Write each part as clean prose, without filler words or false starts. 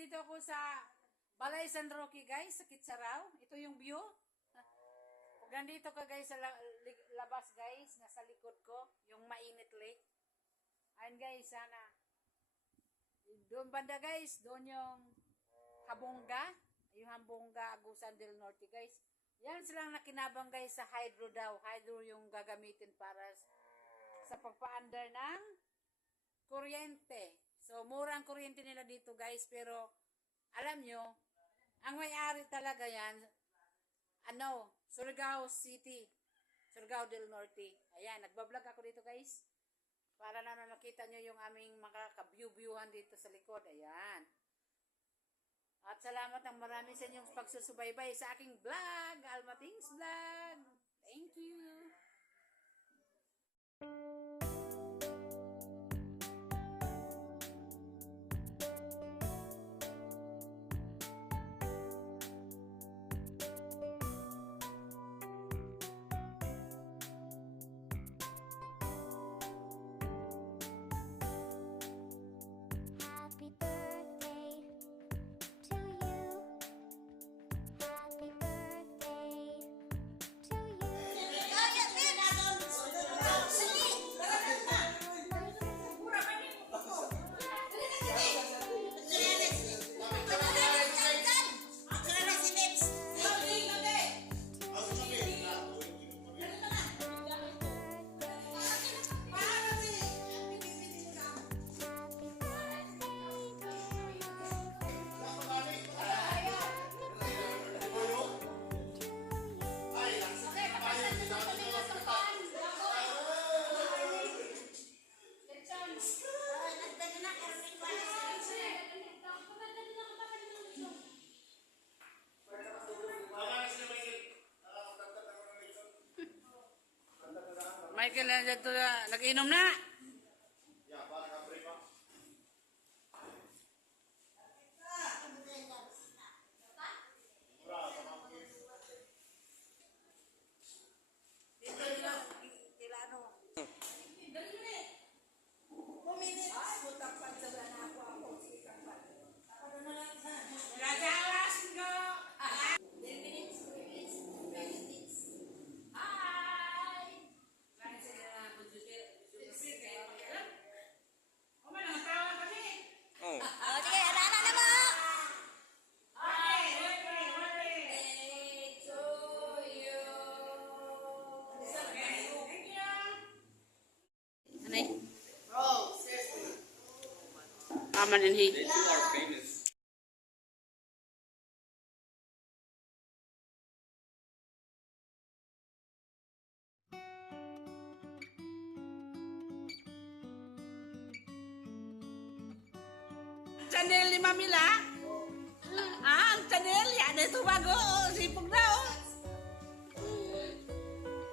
nandito ako sa Balay San Roque, guys, sa Kitsaraw. Ito yung view. Pag nandito ka, guys, sa labas, guys, nasa likod ko, yung mainit lake. Ayun, guys, sana. Doon banda, guys, doon yung Habonga. Yung Habonga, Agusan del Norte, guys. Yan silang nakinabang, guys, sa hydro daw. Hydro yung gagamitin para sa pagpaandar ng kuryente. So, murang kuryente nila dito, guys. Pero, alam nyo, ang may-ari talaga yan, Surigao City. Surigao del Norte. Ayan, nagbablog ako dito, guys. Para na nakita nyo yung aming makaka-view-viewhan dito sa likod. Ayan. At salamat ng marami sa inyong pagsusubaybay sa aking vlog, Almating's Vlog. Thank you. Michael na dito nag-inom na. Aman and he. They too are famous. Channel ni Mamila? Ang channel yan ito bago. Sipog na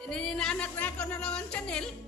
Ini na anak na ako na naman channel.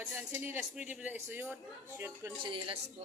Pwede ang sinilas, pwede ba isuyod? Suyod ko ang sinilas ko.